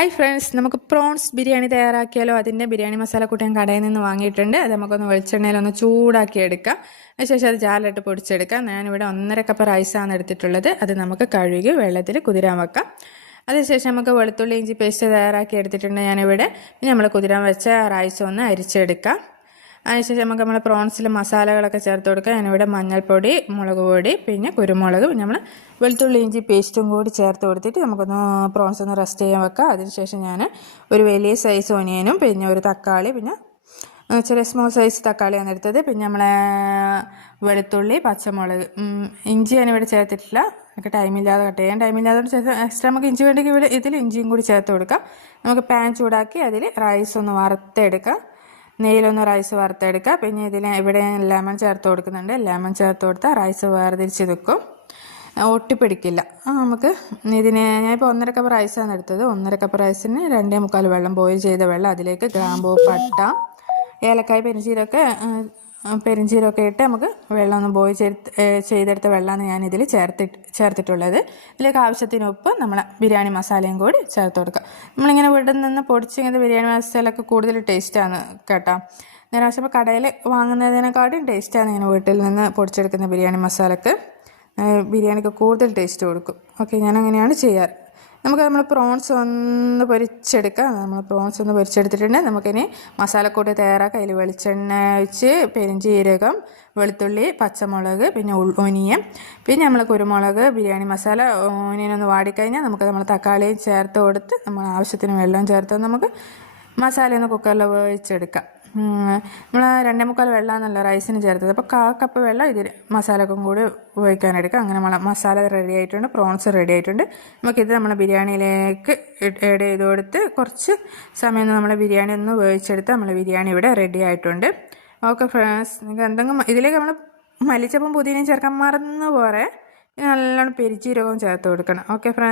Hi friends, നമുക്ക് prawns biryani തയ്യാറാക്കിയാലോ. അതിൻ്റെ ബിരിയാണി മസാലക്കൂട്ട് ഞാൻ കടയിൽ നിന്ന് വാങ്ങിയിട്ടുണ്ട്. അത് നമുക്കൊന്ന് വെളിച്ചെണ്ണയിലൊന്ന് ചൂടാക്കി എടുക്കാം. അതിനുശേഷം അത് ജാറിലിട്ട് പൊടിച്ചെടുക്കാം. ഞാനിവിടെ 1.5 കപ്പ് റൈസാണ് എടുത്തിട്ടുള്ളത്. അത് നമുക്ക് കഴുകി വെള്ളത്തിൽ കുതിരാൻ വെക്കാം. അതിനുശേഷം നമുക്ക് വെളുത്തുള്ളി ഇഞ്ചി പേസ്റ്റ് തയ്യാറാക്കി എടുത്തിട്ടുണ്ട് ഞാനിവിടെ. നമ്മൾ കുതിരാൻ വെച്ച റൈസ് ഒന്ന് അരിച്ചെടുക്കാം. അതിനുശേഷം നമുക്ക് നമ്മൾ പ്രോൺസിൽ മസാലകളൊക്കെ ചേർത്ത് കൊടുക്കാം. ഞാനിവിടെ മഞ്ഞൾപ്പൊടി, മുളക് പൊടി, പിന്നെ കുരുമുളക്, നമ്മൾ വെളുത്തുള്ളി ഇഞ്ചി പേസ്റ്റും കൂടി ചേർത്ത് കൊടുത്തിട്ട് നമുക്കൊന്ന് പ്രോൺസ് ഒന്ന് റെസ്റ്റ് ചെയ്യാൻ വെക്കാം. അതിനുശേഷം ഞാൻ ഒരു വലിയ സൈസ് ഒനിയനും പിന്നെ ഒരു തക്കാളി, പിന്നെ ചെറിയ സ്മോൾ സൈസ് തക്കാളിയാണ് എടുത്തത്. പിന്നെ നമ്മളെ വെളുത്തുള്ളി, പച്ചമുളക്, ഇഞ്ചി ഞാനിവിടെ ചേർത്തിട്ടില്ല. നമുക്ക് ടൈമില്ലാതെ കട്ട് ചെയ്യാൻ ടൈമില്ലാതെ എക്സ്ട്രാ നമുക്ക് ഇഞ്ചി വേണ്ടെങ്കിൽ ഇവിടെ ഇതിൽ ഇഞ്ചിയും കൂടി ചേർത്ത് കൊടുക്കാം. നമുക്ക് പാൻ ചൂടാക്കി അതിൽ റൈസ് ഒന്ന് വറുത്തെടുക്കാം. നെയ്യിലൊന്ന് റൈസ് വറുത്തെടുക്കുക. പിന്നെ ഇവിടെ ലെമൺ ചേർത്ത് കൊടുക്കുന്നുണ്ട്. ലെമൺ ചേർത്ത് കൊടുത്താൽ റൈസ് വേർതിരിച്ച് നിൽക്കും, ഒട്ടിപ്പിടിക്കില്ല. നമുക്ക് ഞാനിപ്പോൾ 1.5 കപ്പ് റൈസാണ് എടുത്തത്. 1.5 കപ്പ് റൈസിന് 2.25 വെള്ളം, ബോയിൽ ചെയ്ത വെള്ളം. അതിലേക്ക് ഗ്രാമ്പൂ, പട്ട, ഏലക്കായ്, പെരിഞ്ചീരമൊക്കെ ഇട്ട് നമുക്ക് വെള്ളം ഒന്ന് ബോയിൽ ചെയ്തെടുത്ത വെള്ളമാണ് ഞാൻ ഇതിൽ ചേർത്തിട്ടുള്ളത്. ഇതിലേക്ക് ആവശ്യത്തിന് ഉപ്പ്, നമ്മളെ ബിരിയാണി മസാലയും കൂടി ചേർത്ത് കൊടുക്കുക. നമ്മളിങ്ങനെ വീട്ടിൽ നിന്ന് പൊടിച്ചിങ്ങനെ ബിരിയാണി മസാലയൊക്കെ കൂടുതൽ ടേസ്റ്റാണ് കേട്ടോ. ഞാൻ ആവശ്യപ്പോൾ കടയിൽ വാങ്ങുന്നതിനെക്കാട്ടും ടേസ്റ്റാണ് ഇങ്ങനെ വീട്ടിൽ നിന്ന് പൊടിച്ചെടുക്കുന്ന ബിരിയാണി മസാലക്ക്. ബിരിയാണിക്ക് കൂടുതൽ ടേസ്റ്റ് കൊടുക്കും. ഓക്കെ, ഞാൻ അങ്ങനെയാണ് ചെയ്യാറ്. നമ്മൾ പ്രോൺസ് ഒന്ന് പൊരിച്ചെടുക്കാം. നമ്മൾ പ്രോൺസ് ഒന്ന് പൊരിച്ചെടുത്തിട്ടുണ്ട്. നമുക്കിനി മസാലക്കൂട്ട് തയ്യാറാക്കാം. അതിൽ വെളിച്ചെണ്ണ ഒഴിച്ച് പെരിഞ്ചീരകം, വെളുത്തുള്ളി, പച്ചമുളക്, പിന്നെ ഒനിയൻ, പിന്നെ നമ്മൾ കുരുമുളക്, ബിരിയാണി മസാല. ഒനിയനൊന്ന് വാടിക്കഴിഞ്ഞാൽ നമ്മൾ തക്കാളിയും ചേർത്ത് കൊടുത്ത് നമ്മൾ ആവശ്യത്തിന് വെള്ളം ചേർത്ത് നമുക്ക് മസാല ഒന്ന് കുക്കറിൽ വേവിച്ചെടുക്കാം. നമ്മൾ 2.25 വെള്ളമാണല്ലോ റൈസിന് ചേർത്തത്. അപ്പോൾ 1/4 കപ്പ് വെള്ളം ഇതിൽ മസാലക്കും കൂടി ഉപയോഗിക്കാനെടുക്കാം. അങ്ങനെ മസാല റെഡി ആയിട്ടുണ്ട്, പ്രോൺസ് റെഡി ആയിട്ടുണ്ട്. നമുക്കിത് നമ്മൾ ബിരിയാണിയിലേക്ക് ആഡ് ചെയ്ത് കൊടുത്ത് കുറച്ച് സമയം നമ്മൾ ബിരിയാണി ഒന്ന് വേവിച്ചെടുത്ത് നമ്മൾ ബിരിയാണി ഇവിടെ റെഡി ആയിട്ടുണ്ട്. ഓക്കെ ഫ്രണ്ട്സ്, നിങ്ങൾക്ക് എന്തെങ്കിലും ഇതിലേക്ക് നമ്മൾ മല്ലിച്ചപ്പും പുതിനയും ചേർക്കാൻ മറന്നു പോരെ. നല്ലോണം പെരിഞ്ചീരകവും ചേർത്ത് കൊടുക്കണം. Okay friends.